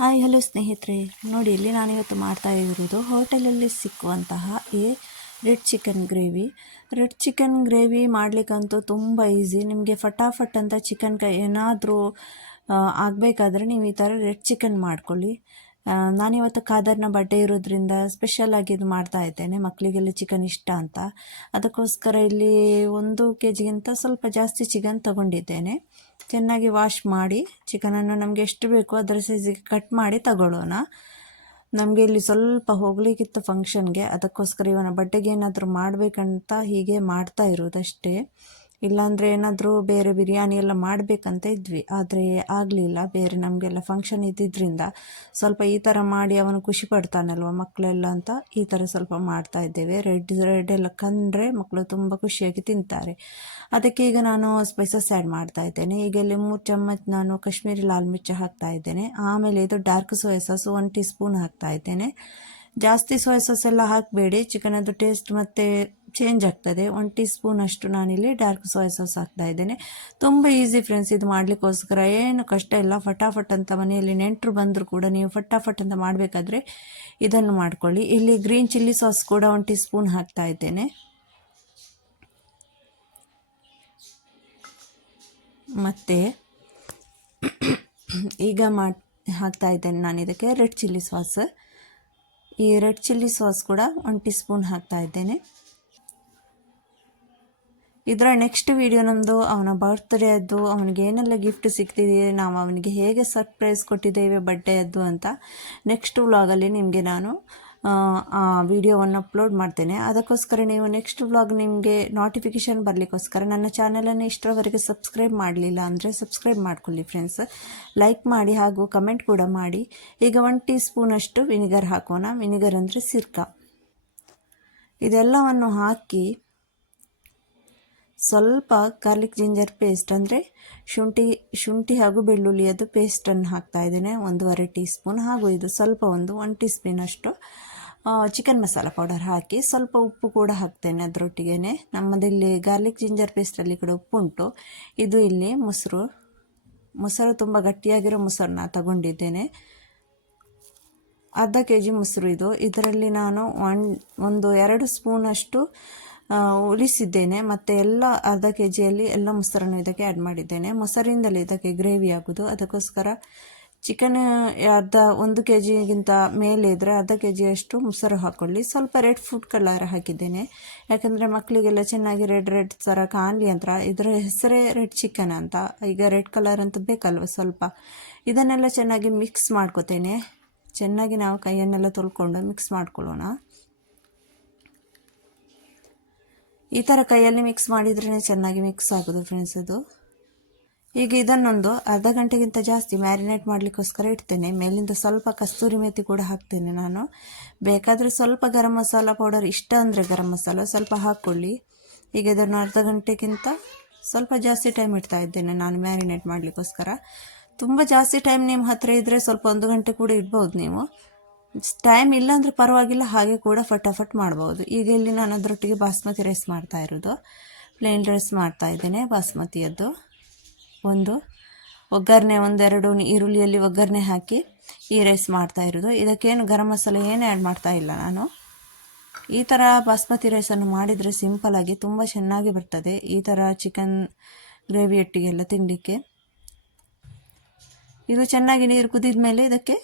Hi hello ಸ್ನೇಹಿತರೆ, ನೋಡಿ ಇಲ್ಲಿ ನಾನಿವತ್ತು ಮಾಡ್ತಾ ಇರೋದು ಹೋಟೆಲಲ್ಲಿ ಸಿಕ್ಕುವಂತಹ ಈ ರೆಡ್ ಚಿಕನ್ ಗ್ರೇವಿ ಮಾಡಲಿಕ್ಕಂತೂ ತುಂಬ ಈಸಿ. ನಿಮಗೆ ಫಟಾಫಟ್ ಅಂತ ಚಿಕನ್ ಏನಾದರೂ ಆಗಬೇಕಾದ್ರೆ ನೀವು ಈ ಥರ ರೆಡ್ ಚಿಕನ್ ಮಾಡ್ಕೊಳ್ಳಿ. ನಾನಿವತ್ತು ಖಾದರ್ನ ಬರ್ಡೇ ಇರೋದ್ರಿಂದ ಸ್ಪೆಷಲಾಗಿ ಇದು ಮಾಡ್ತಾ ಇದ್ದೇನೆ. ಮಕ್ಕಳಿಗೆಲ್ಲ ಚಿಕನ್ ಇಷ್ಟ ಅಂತ, ಅದಕ್ಕೋಸ್ಕರ ಇಲ್ಲಿ 1 kgಗಿಂತ ಸ್ವಲ್ಪ ಜಾಸ್ತಿ ಚಿಕನ್ ತಗೊಂಡಿದ್ದೇನೆ. ಚೆನ್ನಾಗಿ ವಾಶ್ ಮಾಡಿ ಚಿಕನನ್ನು ನಮಗೆ ಎಷ್ಟು ಬೇಕೋ ಅದರ ಸೈಜಿಗೆ ಕಟ್ ಮಾಡಿ ತಗೊಳ್ಳೋಣ. ನಮಗೆ ಇಲ್ಲಿ ಸ್ವಲ್ಪ ಹೋಗಲಿಕ್ಕಿತ್ತು ಫಂಕ್ಷನ್ಗೆ, ಅದಕ್ಕೋಸ್ಕರ ಇವನ ಬಡ್ಡೆಗೆ ಏನಾದರೂ ಮಾಡಬೇಕಂತ ಹೀಗೆ ಮಾಡ್ತಾ ಇರೋದಷ್ಟೇ. ಇಲ್ಲಾಂದರೆ ಏನಾದರೂ ಬೇರೆ ಬಿರಿಯಾನಿ ಎಲ್ಲ ಮಾಡಬೇಕಂತ ಇದ್ವಿ, ಆದರೆ ಆಗಲಿಲ್ಲ. ಬೇರೆ ನಮಗೆಲ್ಲ ಫಂಕ್ಷನ್ ಇದ್ದಿದ್ದರಿಂದ ಸ್ವಲ್ಪ ಈ ಥರ ಮಾಡಿ ಅವನು ಖುಷಿ ಪಡ್ತಾನಲ್ವ ಮಕ್ಕಳೆಲ್ಲ ಅಂತ ಈ ಥರ ಸ್ವಲ್ಪ ಮಾಡ್ತಾ ಇದ್ದೇವೆ. ರೆಡ್ ಎಲ್ಲ ಕಂಡ್ರೆ ಮಕ್ಕಳು ತುಂಬ ಖುಷಿಯಾಗಿ ತಿಂತಾರೆ. ಅದಕ್ಕೆ ಈಗ ನಾನು ಸ್ಪೈಸಸ್ ಆ್ಯಡ್ ಮಾಡ್ತಾ ಇದ್ದೇನೆ. ಈಗ ಇಲ್ಲಿ 3 ಚಮಚ ನಾನು ಕಾಶ್ಮೀರಿ ಲಾಲ್ ಮಿರ್ಚಿ ಹಾಕ್ತಾ ಇದ್ದೇನೆ. ಆಮೇಲೆ ಇದು dark soya sauce 1 tea spoon ಹಾಕ್ತಾ ಇದ್ದೇನೆ. ಜಾಸ್ತಿ ಸೋಯಾ ಸಾಸ್ ಎಲ್ಲ ಹಾಕಬೇಡಿ, ಚಿಕನದು ಟೇಸ್ಟ್ ಮತ್ತೆ ಚೇಂಜ್ ಆಗ್ತದೆ. 1 ಟೀ ಸ್ಪೂನ್ ಅಷ್ಟು ನಾನಿಲ್ಲಿ ಡಾರ್ಕ್ ಸೋಯಾ ಸಾಸ್ ಹಾಕ್ತಾ ಇದ್ದೇನೆ. ತುಂಬ ಈಸಿ ಫ್ರೆಂಡ್ಸ್, ಇದು ಮಾಡಲಿಕ್ಕೋಸ್ಕರ ಏನು ಕಷ್ಟ ಇಲ್ಲ. ಫಟಾಫಟ್ ಅಂತ ಮನೆಯಲ್ಲಿ ನೆಂಟರು ಬಂದರೂ ಕೂಡ ನೀವು ಫಟಾಫಟ್ ಅಂತ ಮಾಡಬೇಕಾದ್ರೆ ಇದನ್ನು ಮಾಡ್ಕೊಳ್ಳಿ. ಇಲ್ಲಿ ಗ್ರೀನ್ ಚಿಲ್ಲಿ ಸಾಸ್ ಕೂಡ 1 ಟೀ ಸ್ಪೂನ್ ಹಾಕ್ತಾ ಇದ್ದೇನೆ. ಮತ್ತು ಈಗ ಹಾಕ್ತಾ ಇದ್ದೇನೆ ನಾನು ಇದಕ್ಕೆ ರೆಡ್ ಚಿಲ್ಲಿ ಸಾಸ್. ಈ ರೆಡ್ ಚಿಲ್ಲಿ ಸಾಸ್ ಕೂಡ 1 ಟೀ ಸ್ಪೂನ್ ಹಾಕ್ತಾ ಇದ್ದೇನೆ. ಇದರ ನೆಕ್ಸ್ಟ್ ವಿಡಿಯೋ ನಮ್ಮದು ಅವನ ಬರ್ತ್ಡೇಯದ್ದು, ಅವನಿಗೆ ಏನೆಲ್ಲ ಗಿಫ್ಟ್ ಸಿಗ್ತಿದೆ, ನಾವು ಅವನಿಗೆ ಹೇಗೆ ಸರ್ಪ್ರೈಸ್ ಕೊಟ್ಟಿದ್ದೇವೆ ಬರ್ಡೇಯದ್ದು ಅಂತ ನೆಕ್ಸ್ಟ್ ವ್ಲಾಗಲ್ಲಿ ನಿಮಗೆ ನಾನು ಆ ವಿಡಿಯೋವನ್ನು ಅಪ್ಲೋಡ್ ಮಾಡ್ತೇನೆ. ಅದಕ್ಕೋಸ್ಕರ ನೀವು ನೆಕ್ಸ್ಟ್ ವ್ಲಾಗ್ ನಿಮಗೆ ನೋಟಿಫಿಕೇಷನ್ ಬರಲಿಕ್ಕೋಸ್ಕರ ನನ್ನ ಚಾನಲನ್ನು ಇಷ್ಟರವರೆಗೆ ಸಬ್ಸ್ಕ್ರೈಬ್ ಮಾಡಲಿಲ್ಲ ಅಂದರೆ ಸಬ್ಸ್ಕ್ರೈಬ್ ಮಾಡ್ಕೊಳ್ಳಿ ಫ್ರೆಂಡ್ಸ್. ಲೈಕ್ ಮಾಡಿ ಹಾಗೂ ಕಮೆಂಟ್ ಕೂಡ ಮಾಡಿ. ಈಗ 1 ಟೀ ಸ್ಪೂನಷ್ಟು ವಿನಿಗರ್ ಹಾಕೋಣ. ವಿನಿಗರ್ ಅಂದರೆ ಸಿರ್ಕ. ಇದೆಲ್ಲವನ್ನು ಹಾಕಿ ಸ್ವಲ್ಪ ಗಾರ್ಲಿಕ್ ಜಿಂಜರ್ ಪೇಸ್ಟ್ ಅಂದರೆ ಶುಂಠಿ ಹಾಗೂ ಬೆಳ್ಳುಳ್ಳಿಯದ್ದು ಪೇಸ್ಟನ್ನು ಹಾಕ್ತಾ ಇದ್ದೇನೆ, 1.5 ಟೀ ಸ್ಪೂನ್. ಹಾಗೂ ಇದು ಸ್ವಲ್ಪ 1 ಟೀ ಸ್ಪೂನ್ ಅಷ್ಟು ಚಿಕನ್ ಮಸಾಲ ಪೌಡರ್ ಹಾಕಿ ಸ್ವಲ್ಪ ಉಪ್ಪು ಕೂಡ ಹಾಕ್ತೇನೆ ಅದರೊಟ್ಟಿಗೆ. ನಮ್ಮದಿಲ್ಲಿ ಗಾರ್ಲಿಕ್ ಜಿಂಜರ್ ಪೇಸ್ಟಲ್ಲಿ ಕೂಡ ಉಪ್ಪು ಉಂಟು. ಇದು ಇಲ್ಲಿ ಮೊಸರು ತುಂಬ ಗಟ್ಟಿಯಾಗಿರೋ ಮೊಸರನ್ನ ತಗೊಂಡಿದ್ದೇನೆ. ಅರ್ಧ kg ಮೊಸರು ಇದು. ಇದರಲ್ಲಿ ನಾನು 2 ಸ್ಪೂನಷ್ಟು ಉಳಿಸಿದ್ದೇನೆ. ಮತ್ತು ಎಲ್ಲ ಅರ್ಧ kgಯಲ್ಲಿ ಎಲ್ಲ ಮೊಸರನ್ನು ಇದಕ್ಕೆ ಆ್ಯಡ್ ಮಾಡಿದ್ದೇನೆ. ಮೊಸರಿಂದಲೇ ಇದಕ್ಕೆ ಗ್ರೇವಿ ಆಗೋದು. ಅದಕ್ಕೋಸ್ಕರ ಚಿಕನ್ 1 kgಗಿಂತ ಮೇಲೆ ಇದ್ದರೆ ಅರ್ಧ kgಯಷ್ಟು ಮೊಸರು ಹಾಕ್ಕೊಳ್ಳಿ. ಸ್ವಲ್ಪ ರೆಡ್ ಫುಡ್ ಕಲರ್ ಹಾಕಿದ್ದೇನೆ, ಯಾಕಂದರೆ ಮಕ್ಕಳಿಗೆಲ್ಲ ಚೆನ್ನಾಗಿ ರೆಡ್ ಥರ ಕಾಣಲಿ ಅಂತ. ಇದರ ಹೆಸರೇ ರೆಡ್ ಚಿಕನ್ ಅಂತ. ಈಗ ರೆಡ್ ಕಲರ್ ಅಂತ ಬೇಕಲ್ವ ಸ್ವಲ್ಪ. ಇದನ್ನೆಲ್ಲ ಚೆನ್ನಾಗಿ ಮಿಕ್ಸ್ ಮಾಡ್ಕೋತೇನೆ. ಚೆನ್ನಾಗಿ ನಾವು ಕೈಯನ್ನೆಲ್ಲ ತೊಳ್ಕೊಂಡು ಮಿಕ್ಸ್ ಮಾಡ್ಕೊಳ್ಳೋಣ. ಈ ಥರ ಕೈಯಲ್ಲಿ ಮಿಕ್ಸ್ ಮಾಡಿದ್ರೇ ಚೆನ್ನಾಗಿ ಮಿಕ್ಸ್ ಆಗೋದು ಫ್ರೆಂಡ್ಸ್ ಅದು. ಈಗ ಇದನ್ನೊಂದು ಅರ್ಧ ಗಂಟೆಗಿಂತ ಜಾಸ್ತಿ ಮ್ಯಾರಿನೇಟ್ ಮಾಡಲಿಕ್ಕೋಸ್ಕರ ಇಡ್ತೇನೆ. ಮೇಲಿಂದ ಸ್ವಲ್ಪ ಕಸ್ತೂರಿ ಮೇಥಿ ಕೂಡ ಹಾಕ್ತೇನೆ ನಾನು. ಬೇಕಾದರೆ ಸ್ವಲ್ಪ ಗರಂ ಮಸಾಲ ಪೌಡರ್, ಇಷ್ಟ ಅಂದರೆ ಗರಂ ಮಸಾಲ ಸ್ವಲ್ಪ ಹಾಕ್ಕೊಳ್ಳಿ. ಈಗ ಇದನ್ನು ಅರ್ಧ ಗಂಟೆಗಿಂತ ಸ್ವಲ್ಪ ಜಾಸ್ತಿ ಟೈಮ್ ಇಡ್ತಾ ಇದ್ದೇನೆ ನಾನು ಮ್ಯಾರಿನೇಟ್ ಮಾಡಲಿಕ್ಕೋಸ್ಕರ. ತುಂಬ ಜಾಸ್ತಿ ಟೈಮ್ ನಿಮ್ಮ ಹತ್ತಿರ ಇದ್ದರೆ ಸ್ವಲ್ಪ 1 ಗಂಟೆ ಕೂಡ ಇಡ್ಬೋದು ನೀವು. ಟೈಮ್ ಇಲ್ಲ ಅಂದರೆ ಪರವಾಗಿಲ್ಲ, ಹಾಗೆ ಕೂಡ ಫಟಾಫಟ್ ಮಾಡ್ಬೋದು. ಈಗ ಇಲ್ಲಿ ನಾನು ಅದರೊಟ್ಟಿಗೆ ಬಾಸ್ಮತಿ ರೈಸ್ ಮಾಡ್ತಾ ಇರೋದು. ಪ್ಲೇನ್ ರೈಸ್ ಮಾಡ್ತಾ ಇದ್ದೇನೆ ಬಾಸ್ಮತಿಯದ್ದು. ಒಗ್ಗರಣೆ 1-2 ಈರುಳ್ಳಿಯಲ್ಲಿ ಒಗ್ಗರಣೆ ಹಾಕಿ ಈ ರೈಸ್ ಮಾಡ್ತಾ ಇರೋದು. ಇದಕ್ಕೇನು ಗರಂ ಮಸಾಲೆ ಏನು ಆ್ಯಡ್ ಮಾಡ್ತಾ ಇಲ್ಲ ನಾನು. ಈ ಥರ ಬಾಸ್ಮತಿ ರೈಸನ್ನು ಮಾಡಿದರೆ ಸಿಂಪಲಾಗಿ ತುಂಬ ಚೆನ್ನಾಗಿ ಬರ್ತದೆ ಈ ಥರ ಚಿಕನ್ ಗ್ರೇವಿ ಒಟ್ಟಿಗೆಲ್ಲ ತಿನ್ನಲಿಕ್ಕೆ. ಇದು ಚೆನ್ನಾಗಿ ನೀರು ಕುದಿದ ಮೇಲೆ ಇದಕ್ಕೆ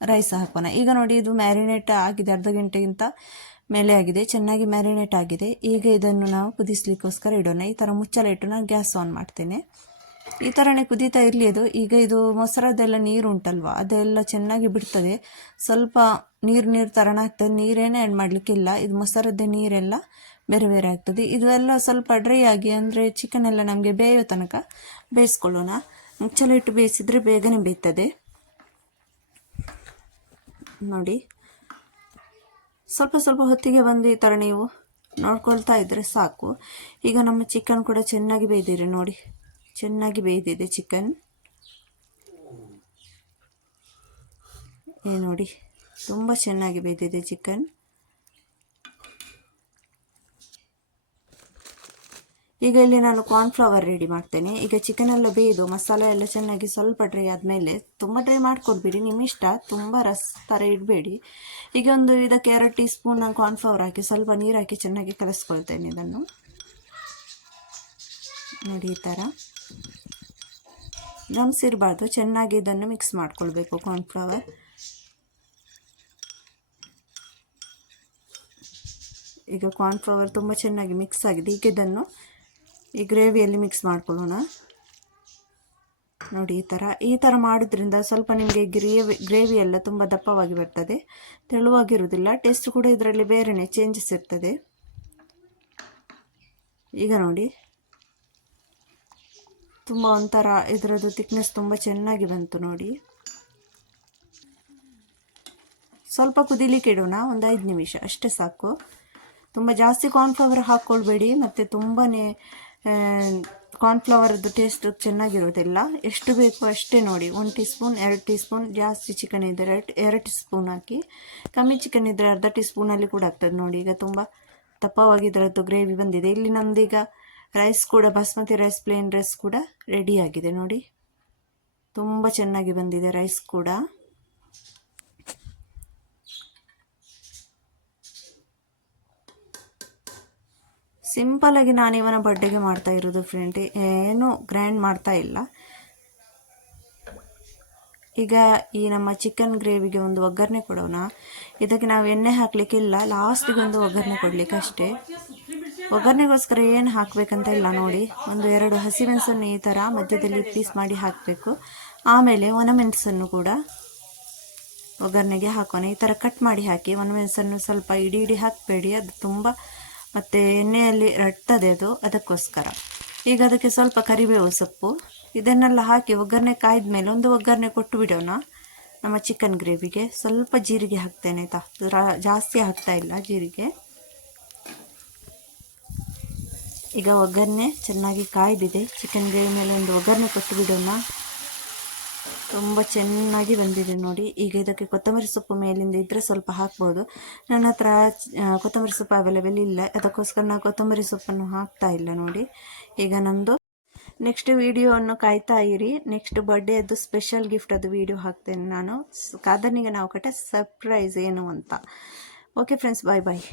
ರೈಸ್ ಹಾಕೋಣ. ಈಗ ನೋಡಿ ಇದು ಮ್ಯಾರಿನೇಟ್ ಆಗಿದೆ, ಅರ್ಧ ಗಂಟೆಗಿಂತ ಮೇಲೆ ಆಗಿದೆ, ಚೆನ್ನಾಗಿ ಮ್ಯಾರಿನೇಟ್ ಆಗಿದೆ. ಈಗ ಇದನ್ನು ನಾವು ಕುದಿಸ್ಲಿಕ್ಕೋಸ್ಕರ ಇಡೋಣ. ಈ ಥರ ಮುಚ್ಚಳ ಇಟ್ಟು ನಾನು ಗ್ಯಾಸ್ ಆನ್ ಮಾಡ್ತೇನೆ. ಈ ಥರನೇ ಕುದೀತಾ ಇರಲಿ ಅದು. ಈಗ ಇದು ಮೊಸರದೆಲ್ಲ ನೀರು ಉಂಟಲ್ವ, ಅದೆಲ್ಲ ಚೆನ್ನಾಗಿ ಬಿಡ್ತದೆ. ಸ್ವಲ್ಪ ನೀರು ಥರನ ಆಗ್ತದೆ, ನೀರೇನೇ ಆ್ಯಡ್ ಮಾಡಲಿಕ್ಕಿಲ್ಲ. ಇದು ಮೊಸರದ್ದೇ ನೀರೆಲ್ಲ ಬೇರೆ ಬೇರೆ ಆಗ್ತದೆ. ಇದೆಲ್ಲ ಸ್ವಲ್ಪ ಡ್ರೈ ಆಗಿ ಅಂದರೆ ಚಿಕನ್ ಎಲ್ಲ ನಮಗೆ ಬೇಯೋ ತನಕ ಬೇಯಿಸ್ಕೊಳ್ಳೋಣ. ಮುಚ್ಚಳ ಇಟ್ಟು ಬೇಯಿಸಿದರೆ ಬೇಗನೆ ಬೇಯ್ತದೆ. ನೋಡಿ ಸ್ವಲ್ಪ ಸ್ವಲ್ಪ ಹೊತ್ತಿಗೆ ಬಂದು ಈ ಥರ ನೀವು ನೋಡ್ಕೊಳ್ತಾ ಇದ್ದರೆ ಸಾಕು. ಈಗ ನಮ್ಮ ಚಿಕನ್ ಕೂಡ ಚೆನ್ನಾಗಿ ಬೇಯ್ದಿದೆ ನೋಡಿ, ಚೆನ್ನಾಗಿ ಬೇಯ್ದಿದೆ ಚಿಕನ್. ನೋಡಿ ತುಂಬ ಚೆನ್ನಾಗಿ ಬೇಯ್ದಿದೆ ಚಿಕನ್. ಈಗ ಇಲ್ಲಿ ನಾನು ಕಾರ್ನ್ಫ್ಲವರ್ ರೆಡಿ ಮಾಡ್ತೇನೆ. ಈಗ ಚಿಕನ್ ಎಲ್ಲ ಬೇಯ್ದು ಮಸಾಲೆ ಎಲ್ಲ ಚೆನ್ನಾಗಿ ಸ್ವಲ್ಪ ಡ್ರೈ ಆದಮೇಲೆ, ತುಂಬ ಡ್ರೈ ಮಾಡ್ಕೊಡ್ಬೇಡಿ, ನಿಮ್ಮ ಇಷ್ಟ, ತುಂಬ ರಸ್ ಥರ ಇಡಬೇಡಿ. ಈಗ ಇದಕ್ಕೆ 2 ಟೀ ಸ್ಪೂನ್ ನಾನು ಕಾರ್ನ್ಫ್ಲವರ್ ಹಾಕಿ ಸ್ವಲ್ಪ ನೀರು ಹಾಕಿ ಚೆನ್ನಾಗಿ ಕಲಿಸ್ಕೊಳ್ತೇನೆ. ಇದನ್ನು ನೋಡಿ, ಈ ಥರ ಗಮ್ಸ್ ಇರಬಾರ್ದು, ಚೆನ್ನಾಗಿ ಇದನ್ನು ಮಿಕ್ಸ್ ಮಾಡ್ಕೊಳ್ಬೇಕು ಕಾರ್ನ್ಫ್ಲವರ್. ಈಗ ಕಾರ್ನ್ಫ್ಲವರ್ ತುಂಬ ಚೆನ್ನಾಗಿ ಮಿಕ್ಸ್ ಆಗಿದೆ. ಈಗ ಇದನ್ನು ಈ ಗ್ರೇವಿಯಲ್ಲಿ ಮಿಕ್ಸ್ ಮಾಡ್ಕೊಳ್ಳೋಣ. ನೋಡಿ, ಈ ಥರ ಮಾಡೋದ್ರಿಂದ ಸ್ವಲ್ಪ ನಿಮಗೆ ಗ್ರೇವಿ ಎಲ್ಲ ತುಂಬ ದಪ್ಪವಾಗಿ ಬರ್ತದೆ, ತೆಳುವಾಗಿರುವುದಿಲ್ಲ. ಟೇಸ್ಟ್ ಕೂಡ ಇದರಲ್ಲಿ ಬೇರೆಯೇ ಚೇಂಜಸ್ ಇರ್ತದೆ. ಈಗ ನೋಡಿ, ತುಂಬ ಒಂಥರ ಇದರದ್ದು ಥಿಕ್ನೆಸ್ ತುಂಬ ಚೆನ್ನಾಗಿ ಬಂತು ನೋಡಿ. ಸ್ವಲ್ಪ ಕುದಿಲಿಕ್ಕೆ ಇಡೋಣ, ಒಂದು 5 ನಿಮಿಷ ಅಷ್ಟೇ ಸಾಕು. ತುಂಬ ಜಾಸ್ತಿ ಕಾರ್ನ್ಫ್ಲವರ್ ಹಾಕ್ಕೊಳ್ಬೇಡಿ, ಮತ್ತು ತುಂಬಾ ಕಾರ್ನ್ಫ್ಲವರ್ದು ಟೇಸ್ಟ್ ಚೆನ್ನಾಗಿರೋದಿಲ್ಲ. ಎಷ್ಟು ಬೇಕು ಅಷ್ಟೇ ನೋಡಿ, 1 ಟೀ ಸ್ಪೂನ್ 2 ಟೀ ಸ್ಪೂನ್. ಜಾಸ್ತಿ ಚಿಕನ್ ಇದ್ದರೆ 2 ಟೀ ಸ್ಪೂನ್ ಹಾಕಿ, ಕಮ್ಮಿ ಚಿಕನ್ ಇದ್ದರೆ ಅರ್ಧ ಟೀ ಸ್ಪೂನಲ್ಲಿ ಕೂಡ ಆಗ್ತದೆ ನೋಡಿ. ಈಗ ತುಂಬ ದಪ್ಪವಾಗಿ ಇದರದ್ದು ಗ್ರೇವಿ ಬಂದಿದೆ. ಇಲ್ಲಿ ನಮ್ಮದೀಗ ರೈಸ್ ಕೂಡ ಬಾಸ್ಮತಿ ರೈಸ್, ಪ್ಲೇನ್ ರೈಸ್ ಕೂಡ ರೆಡಿಯಾಗಿದೆ ನೋಡಿ. ತುಂಬ ಚೆನ್ನಾಗಿ ಬಂದಿದೆ ರೈಸ್ ಕೂಡ. ಸಿಂಪಲಾಗಿ ನಾನು ಇವನ ಬರ್ಡೇಗೆ ಮಾಡ್ತಾ ಇರೋದು ಫ್ರೆಂಡ್, ಏನೂ ಗ್ರ್ಯಾಂಡ್ ಮಾಡ್ತಾ ಇಲ್ಲ. ಈಗ ಈ ನಮ್ಮ ಚಿಕನ್ ಗ್ರೇವಿಗೆ ಒಂದು ಒಗ್ಗರಣೆ ಕೊಡೋಣ. ಇದಕ್ಕೆ ನಾವು ಎಣ್ಣೆ ಹಾಕಲಿಕ್ಕಿಲ್ಲ, ಲಾಸ್ಟಿಗೆ ಒಂದು ಒಗ್ಗರಣೆ ಕೊಡಲಿಕ್ಕೆ ಅಷ್ಟೇ. ಒಗ್ಗರಣೆಗೋಸ್ಕರ ಏನು ಹಾಕಬೇಕಂತ ಇಲ್ಲ ನೋಡಿ. 1-2 ಹಸಿಮೆಣಸನ್ನು ಈ ಥರ ಮಧ್ಯದಲ್ಲಿ ಪೀಸ್ ಮಾಡಿ ಹಾಕಬೇಕು. ಆಮೇಲೆ ಒಣಮೆಣಸನ್ನು ಕೂಡ ಒಗ್ಗರಣೆಗೆ ಹಾಕೋಣ. ಈ ಥರ ಕಟ್ ಮಾಡಿ ಹಾಕಿ. ಒಣಮೆಣಸನ್ನು ಸ್ವಲ್ಪ ಇಡಿ ಹಾಕಬೇಡಿ, ಅದು ತುಂಬ ಮತ್ತು ಎಣ್ಣೆಯಲ್ಲಿ ರಟ್ತದೆ ಅದಕ್ಕೋಸ್ಕರ. ಈಗ ಅದಕ್ಕೆ ಸ್ವಲ್ಪ ಕರಿಬೇವು ಸೊಪ್ಪು ಇದನ್ನೆಲ್ಲ ಹಾಕಿ ಒಗ್ಗರಣೆ ಕಾಯ್ದ ಮೇಲೆ ಒಂದು ಒಗ್ಗರಣೆ ಕೊಟ್ಟು ಬಿಡೋಣ. ನಮ್ಮ ಚಿಕನ್ ಗ್ರೇವಿಗೆ ಸ್ವಲ್ಪ ಜೀರಿಗೆ ಹಾಕ್ತೇನೆ ಆಯಿತಾ, ಜಾಸ್ತಿ ಹಾಕ್ತಾ ಇಲ್ಲ ಜೀರಿಗೆ. ಈಗ ಒಗ್ಗರಣೆ ಚೆನ್ನಾಗಿ ಕಾಯ್ದಿದೆ. ಚಿಕನ್ ಗ್ರೇವಿ ಮೇಲೆ ಒಂದು ಒಗ್ಗರಣೆ ಕೊಟ್ಟು ಬಿಡೋಣ. ತುಂಬ ಚೆನ್ನಾಗಿ ಬಂದಿದೆ ನೋಡಿ. ಈಗ ಇದಕ್ಕೆ ಕೊತ್ತಂಬರಿ ಸೊಪ್ಪು ಮೇಲಿಂದ ಇದ್ದರೆ ಸ್ವಲ್ಪ ಹಾಕ್ಬೋದು. ನನ್ನ ಹತ್ರ ಕೊತ್ತಂಬರಿ ಸೊಪ್ಪು ಅವೈಲೇಬಲ್ ಇಲ್ಲ, ಅದಕ್ಕೋಸ್ಕರ ನಾನು ಕೊತ್ತಂಬರಿ ಸೊಪ್ಪನ್ನು ಹಾಕ್ತಾ ಇಲ್ಲ ನೋಡಿ. ಈಗ ನಮ್ಮದು ನೆಕ್ಸ್ಟ್ ವಿಡಿಯೋವನ್ನು ಕಾಯ್ತಾ ಇರಿ. ನೆಕ್ಸ್ಟ್ ಬರ್ಡೇದು ಸ್ಪೆಷಲ್ ಗಿಫ್ಟ್ ಅದು ವಿಡಿಯೋ ಹಾಕ್ತೇನೆ ನಾನು. ಕಾದರ್ನಿಗೆ ನಾವು ಕೊಟ್ಟ ಸರ್ಪ್ರೈಸ್ ಏನು ಅಂತ. ಓಕೆ ಫ್ರೆಂಡ್ಸ್, ಬಾಯ್ ಬಾಯ್.